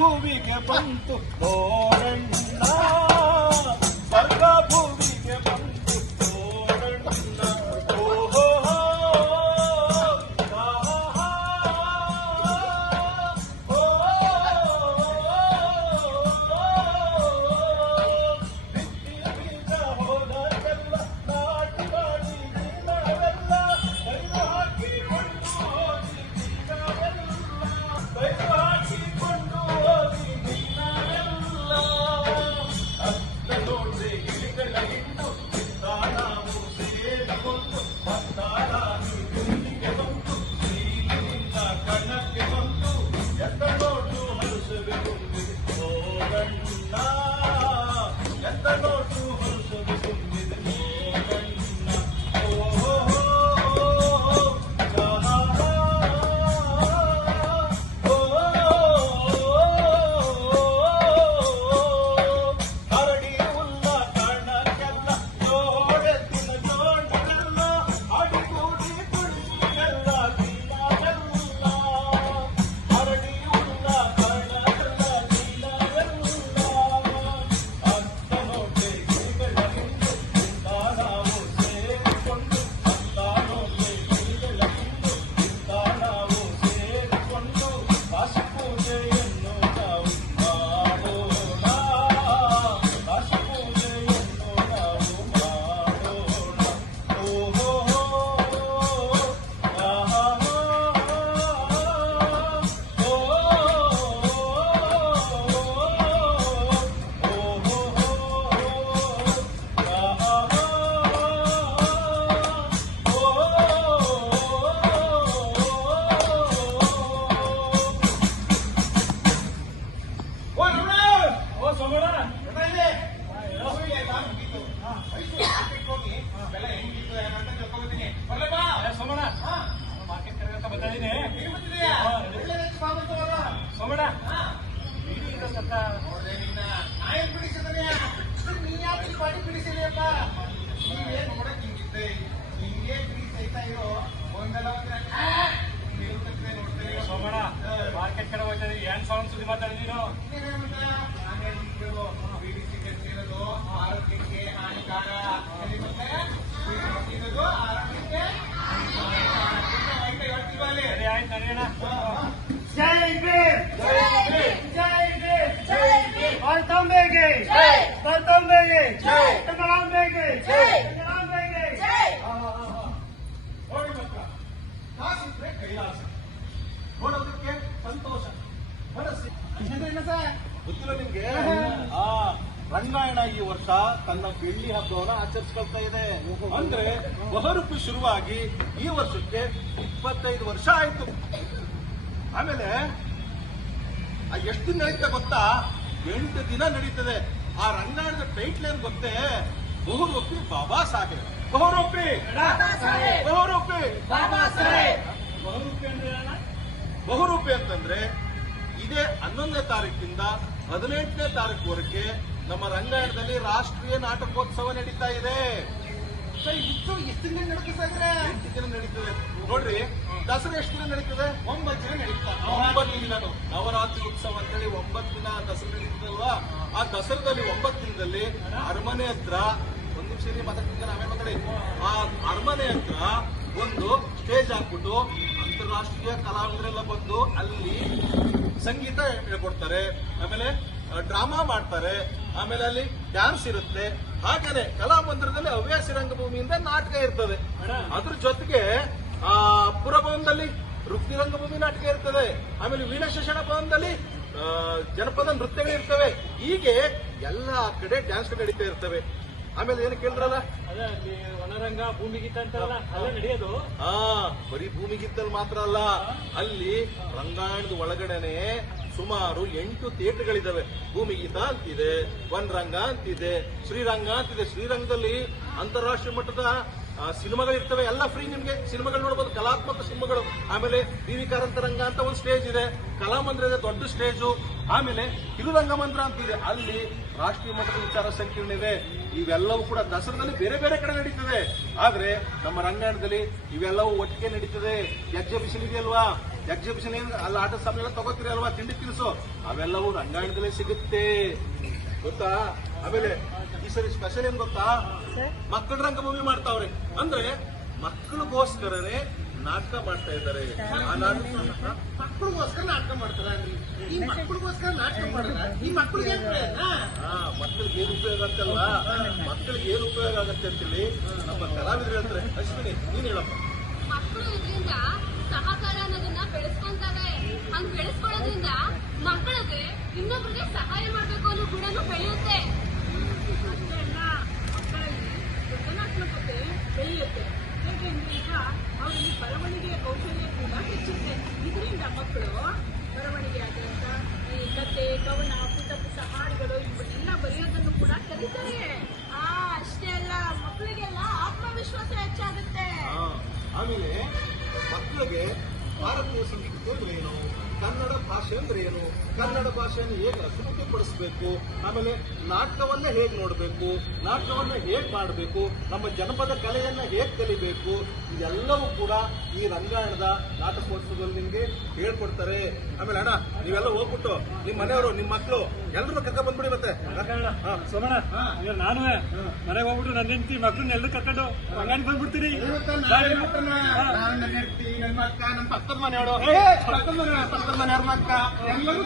ಸ್ವರ್ಗ ಭೂಮಿಗೆ ಬಂತು ತೋರಣ್ಣ ರಂಗಾಯಣ ಈ ವರ್ಷ ತನ್ನ ಬೆಳ್ಳಿ ಹಬ್ಬವನ್ನು ಆಚರಿಸ್ಕೊಳ್ತಾ ಇದೆ. ಅಂದ್ರೆ ಬಹುರೂಪಿ ಶುರುವಾಗಿ ಈ ವರ್ಷಕ್ಕೆ ಇಪ್ಪತ್ತೈದು ವರ್ಷ ಆಯ್ತು. ಆಮೇಲೆ ಆ ಎಷ್ಟು ದಿನ ನಡೀತಾ ಗೊತ್ತಾ? ಎಂಟು ದಿನ ನಡೀತದೆ. ಆ ರಂಗಾಯಣದ ಟೈಟ್ಲ್ ಏನ್ ಗೊತ್ತೇ? ಬಹುರೂಪಿ ಬಾಬಾ ಸಾಹೇಬ್. ಬಹುರೂಪಿ ಬಾಬಾ ಸಾಹೇಬ್! ಬಹುರೂಪಿ ಬಾಬಾ ಸಾಹೇಬ್! ಬಹುರೂಪಿ ಅಂದ್ರೆ ಬಹುರೂಪಿ ಅಂತಂದ್ರೆ ಇದೇ ಹನ್ನೊಂದನೇ ತಾರೀಕಿಂದ ಹದಿನೆಂಟನೇ ತಾರೀಕುವರೆಗೆ ನಮ್ಮ ರಂಗಾಯಣದಲ್ಲಿ ರಾಷ್ಟ್ರೀಯ ನಾಟಕೋತ್ಸವ ನಡೀತಾ ಇದೆ. ಇಷ್ಟು ಎಷ್ಟು ದಿನ ನಡೀತದೆ ಸಾಕ್ರೆ ಎಷ್ಟು ದಿನ ನಡೀತದೆ. ನೋಡ್ರಿ ದಸರಾ ಎಷ್ಟು ದಿನ ನಡೀತದೆ? ಒಂಬತ್ತು ದಿನ ನಡೀತಾ ಒಂಬತ್ತು ದಿನ ನವರಾತ್ರಿ ಉತ್ಸವ ಅಂತೇಳಿ ಒಂಬತ್ತು ದಿನ ದಸರಾ ನಡೀತದಲ್ವಾ? ಆ ದಸರಾದಲ್ಲಿ ಒಂಬತ್ತು ದಿನದಲ್ಲಿ ಅರಮನೆ ಹತ್ರ ಒಂದು ನಿಮಿಷ ಇರಿ, ಮಾತಾಡ್ತಿದ್ದೆ ಆಮೇಲೆ ಮಾತಾಡಿ. ಆ ಅರಮನೆ ಹತ್ರ ಒಂದು ಸ್ಟೇಜ್ ಹಾಕ್ಬಿಟ್ಟು ಅಂತಾರಾಷ್ಟ್ರೀಯ ಕಲಾವಿದರೆಲ್ಲ ಬಂದು ಅಲ್ಲಿ ಸಂಗೀತ ಹೇಳ್ಕೊಡ್ತಾರೆ. ಆಮೇಲೆ ಡ್ರಾಮಾ ಮಾಡ್ತಾರೆ. ಆಮೇಲೆ ಅಲ್ಲಿ ಡ್ಯಾನ್ಸ್ ಇರುತ್ತೆ. ಹಾಗೇನೆ ಕಲಾಮಂದಿರದಲ್ಲಿ ಹವ್ಯಾಸಿ ರಂಗಭೂಮಿಯಿಂದ ನಾಟಕ ಇರ್ತದೆ. ಅದ್ರ ಜೊತೆಗೆ ಆ ಪುರಭವನದಲ್ಲಿ ವೃತ್ತಿ ರಂಗಭೂಮಿ ನಾಟಕ ಇರ್ತದೆ. ಆಮೇಲೆ ವೀಣಶೇಷಣ ಭವನದಲ್ಲಿ ಜನಪದ ನೃತ್ಯಗಳು ಇರ್ತವೆ ಹೀಗೆ ಎಲ್ಲಾ ಕಡೆ ಡ್ಯಾನ್ಸ್ ನಡೀತಾ ಇರ್ತವೆ. ಆಮೇಲೆ ಏನು ಕೇಳಿದ್ರಲ್ಲ? ಅದೇ ಅಲ್ಲಿ ಒಣರಂಗ ಭೂಮಿಗೀತ ನಡೆಯೋದು? ಹಾ ಬರೀ ಭೂಮಿಗಿತ್ತಲ್ಲಿ ಮಾತ್ರ ಅಲ್ಲ. ಅಲ್ಲಿ ರಂಗಾಯಣದ ಒಳಗಡೆನೆ ಸುಮಾರು ಎಂಟು ಥಿಯೇಟರ್ಗಳಿದಾವೆ ಭೂಮಿಗೀತ ಅಂತಿದೆ, ವನ್ರಂಗ ಅಂತಿದೆ, ಶ್ರೀರಂಗ ಅಂತಿದೆ. ಶ್ರೀರಂಗದಲ್ಲಿ ಅಂತಾರಾಷ್ಟ್ರೀಯ ಮಟ್ಟದ ಸಿನಿಮಾಗಳು ಇರ್ತವೆ ಎಲ್ಲ ಫ್ರೀ ನಿಮ್ಗೆ ಸಿನಿಮಾಗಳು ನೋಡಬಹುದು ಕಲಾತ್ಮಕ ಸಿನಿಮಾಗಳು. ಆಮೇಲೆ ರಂಗ ಅಂತ ಒಂದು ಸ್ಟೇಜ್ ಇದೆ. ಕಲಾಮಂದಿರ ಇದೆ, ದೊಡ್ಡ ಸ್ಟೇಜು ಆಮೇಲೆ ಕಿರುರಂಗ ಅಂತ ಇದೆ ಅಲ್ಲಿ ರಾಷ್ಟ್ರೀಯ ಮಟ್ಟದ ವಿಚಾರ ಸಂಕಿರಣ ಇದೆ. ಇವೆಲ್ಲವೂ ಕೂಡ ದಸರಾದಲ್ಲಿ ಬೇರೆ ಬೇರೆ ಕಡೆ ನಡೀತದೆ. ಆದ್ರೆ ನಮ್ಮ ರಂಗಾಯಣದಲ್ಲಿ ಇವೆಲ್ಲವೂ ಒಟ್ಟಿಗೆ ನಡೀತದೆ. ಎಕ್ಸಿಬಿಷನ್ ಇದೆಯಲ್ವಾ? ಎಕ್ಸಿಬಿಷನ್ ಏನು ಅಲ್ಲಿ ಆಟ ಸಾಮಾನೆಲ್ಲ ತಗೋತೀರಿ ಅಲ್ವಾ? ತಿಂಡಿ ತಿನಿಸು. ಅವೆಲ್ಲವೂ ರಂಗಾಯಣದಲ್ಲೇ ಸಿಗುತ್ತೆ. ಗೊತ್ತಾ? ಆಮೇಲೆ ಈ ಸರಿ ಸ್ಪೆಷಲ್ ಏನ್ ಗೊತ್ತಾ? ಮಕ್ಕಳ ರಂಗಭೂಮಿ ಮಾಡ್ತಾವ್ರೆ. ಅಂದ್ರೆ ಮಕ್ಕಳಿಗೋಸ್ಕರನೇ ನಾಟಕ ಮಾಡ್ತಾ ಇದ್ದಾರೆ. ಮಕ್ಕಳಿಗೋಸ್ಕರ ನಾಟಕ ಮಾಡ್ತಾರೆ. ಈ ಮಕ್ಕಳಿಗೋಸ್ಕರ ನಾಟಕ ಮಾಡಿದ್ರ ಈ ಮಕ್ಕಳಿಗೆ ಏನ್ ಪ್ರಯೋಜನ? ಹಾ ಮಕ್ಕಳಿಗೆ ಏನು ಉಪಯೋಗ ಆಗತ್ತಲ್ಲ ಮಕ್ಕಳಿಗೆ ಏನ್ ಉಪಯೋಗ ಆಗತ್ತೆ ಅಂತೇಳಿ ನಮ್ಮ ಕಲಾವಿದರು ಅಂದ್ರೆ ಅಶ್ವಿನಿ ನೀನ್ ಹೇಳಪ್ಪ. ಸಹಕಾರ ಅನ್ನೋದನ್ನ ಬೆಳೆಸ್ಕೊಂತಾರೆ ಹಂಗ್ ಬೆಳೆಸ್ಕೊಳ್ಳೋದ್ರಿಂದ ಮಕ್ಕಳಿಗೆ ಇನ್ನೊಬ್ರಿಗೆ ಸಹಾಯ ಮಾಡ್ಬೇಕು ಅನ್ನೋ ಗುಣನು ಬೆಳೆಯುತ್ತೆ. ಮಕ್ಕಳಲ್ಲಿ ಸೃಜನಾತ್ಮಕತೆ ಬೆಳೆಯುತ್ತೆ. ಯಾಕೆಂದ್ರೆ ಈಗ ಅವರಲ್ಲಿ ಬರವಣಿಗೆಯ どれの? ಕನ್ನಡ ಭಾಷೆ ಅಂದ್ರೆ ಏನು? ಕನ್ನಡ ಭಾಷೆಯನ್ನು ಹೇಗೆ ಅಭಿವೃದ್ಧಿಪಡಿಸಬೇಕು? ಆಮೇಲೆ ನಾಟಕವನ್ನ ಹೇಗೆ ನೋಡಬೇಕು? ನಾಟಕವನ್ನ ಹೇಗೆ ಮಾಡಬೇಕು? ನಮ್ಮ ಜನಪದ ಕಲೆಯನ್ನ ಹೇಗೆ ಕಲಿಬೇಕು? ಇದೆಲ್ಲವೂ ಕೂಡ ಈ ರಂಗಾಯಣದ ನಾಟಕೋತ್ಸವದಲ್ಲಿ ನಿಮಗೆ ಹೇಳ್ಕೊಡ್ತಾರೆ. ಆಮೇಲೆ ಅಣ್ಣ ನೀವೆಲ್ಲ ಹೋಗ್ಬಿಟ್ಟು ನಿಮ್ಮ ಮನೆಯವರು ನಿಮ್ಮ ಮಕ್ಕಳು ಎಲ್ಲರೂ ಕಕ್ಕ ಬಂದ್ಬಿಡಿ ಮತ್ತೆ. ಸೋಮಣ್ಣ ನಾನು ಮನೆಗೆ ಹೋಗ್ಬಿಟ್ಟು ನನ್ನ ಹೆಂಡತಿ ಮಕ್ಳನ್ನ ಎಲ್ಲರೂ ಕರ್ಕೊಂಡು ರಂಗಾಯಣ ಬಂದ್ಬಿಡ್ತೀನಿ. ನಾನು ನನ್ನ ಹೆಂಡತಿ ನನ್ನ ಅಕ್ಕ ನಮ್ಮ ಪಕ್ಕದ ಮನೆಯವರು. ಪಕ್ಕದ ಮನೆ ಪಕ್ಕದ ಮನೆಯವ್ರ ಮಕ್ಕ. ಎಲ್ಲರೂ.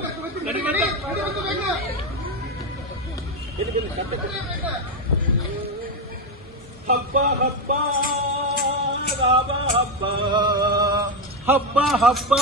ಹಬ್ಬ ಹಬ್ಬ ರಾಮ ಹಬ್ಬ. ಹಬ್ಬ ಹಬ್ಬ.